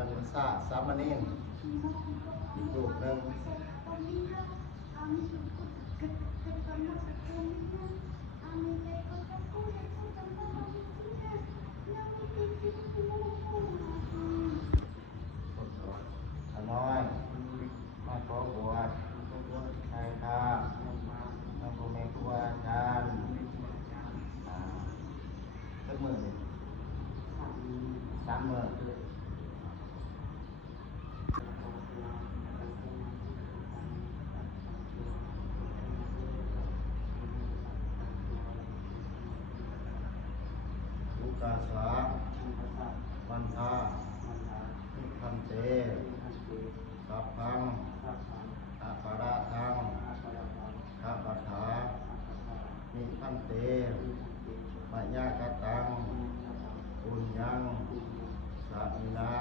วันศาสตร์สามเณรอีกรูปหนึ่งน้อยมาขอบวชใช่ครับพระพุทธครูอาจารย์สักมือหนึ่ง3 มื้ออุกาสาวันทานิพันเตสัพพังอัปปาระทังข้าปัฏฐานิพันเตมะยากตังปุญญังสามินา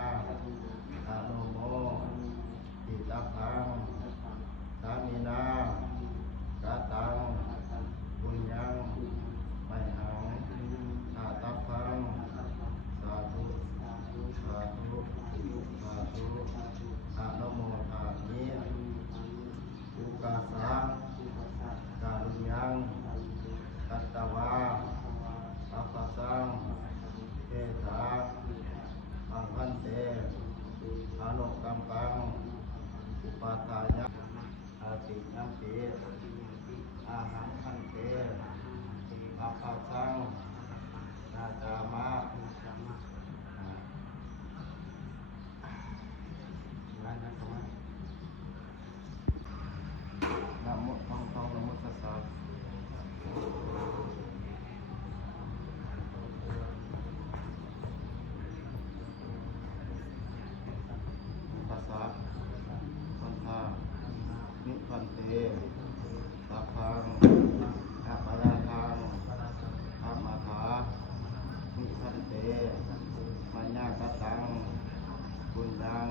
อนุโมทิตาพังสามินากตังปุญญังไมหังอาตาพังสาธุสาธุสาธุอนุโมทามิอุกาสะการุญญังกัตตวาอัปปสังเทถาอังคันเตอนุกัมปังอุปาทายะอาตินัมปิอาหังคันเตอัปปสังนาจามะนะโมทองนะโมตัสสะภาษาวันทานิพันเตสัพพังอัปปายาทังธัมมาถานิพันเตมัญญากตังปุญญัง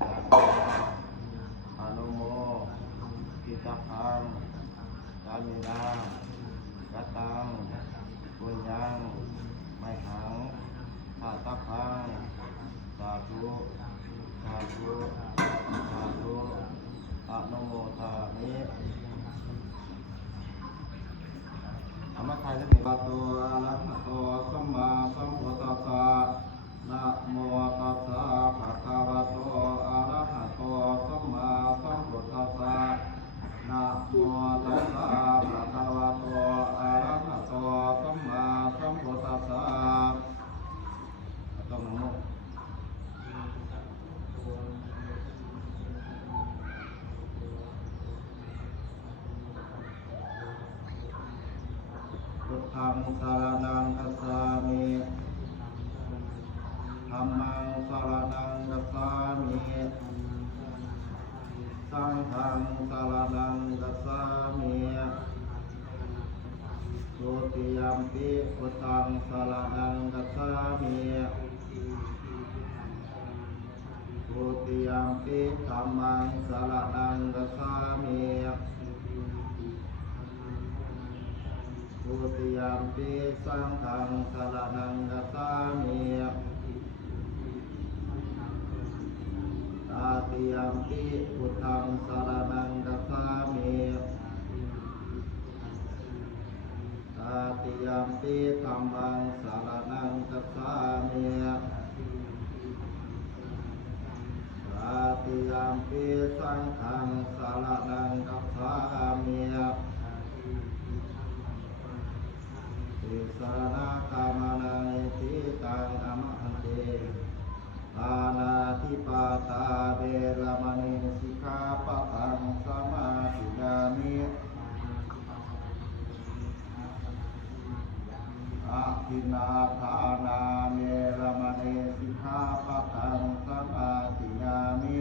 สัพพะอนุโมทิตาพังสามินากตังปุญญังไมหังอาตาพังสาธุสาธุสาธุอนุโมทามิอมตะยังมีปัตโตอะระหะโตสัมมาสัมพุทธัสสะนะโมตัสสะภะคะวะโตอะระหะโตสัมมาสัมพุทธัสสะนะโมตัสสะภะคะวะโตอะระหะโตสัมมาสัมพุทธัสสะต้องนโมพุทธังสรณังคัจฉามิธัมมังสรณังคัจฉามิสังฆังสรณังคัจฉามิทุติยัมปิพุทธังสรณังคัจฉามิทุติยัมปิธัมมังสรณังคัจฉามิทุติยัมปิสังฆังสรณังคัจฉามิตติยัมปิพุทธังสรณังคัจฉามิตติยัมปิธัมมังสรณังคัจฉามิตติยัมปิสังฆังสรณังคัจฉามิติสรณกามนังทิตังอมหันเตปานาติปาตาเวรมณีสิกขาปะทังสมาธิยามิอะทินาทานาเวรมณีสิกขาปะทังสมาธิยามิ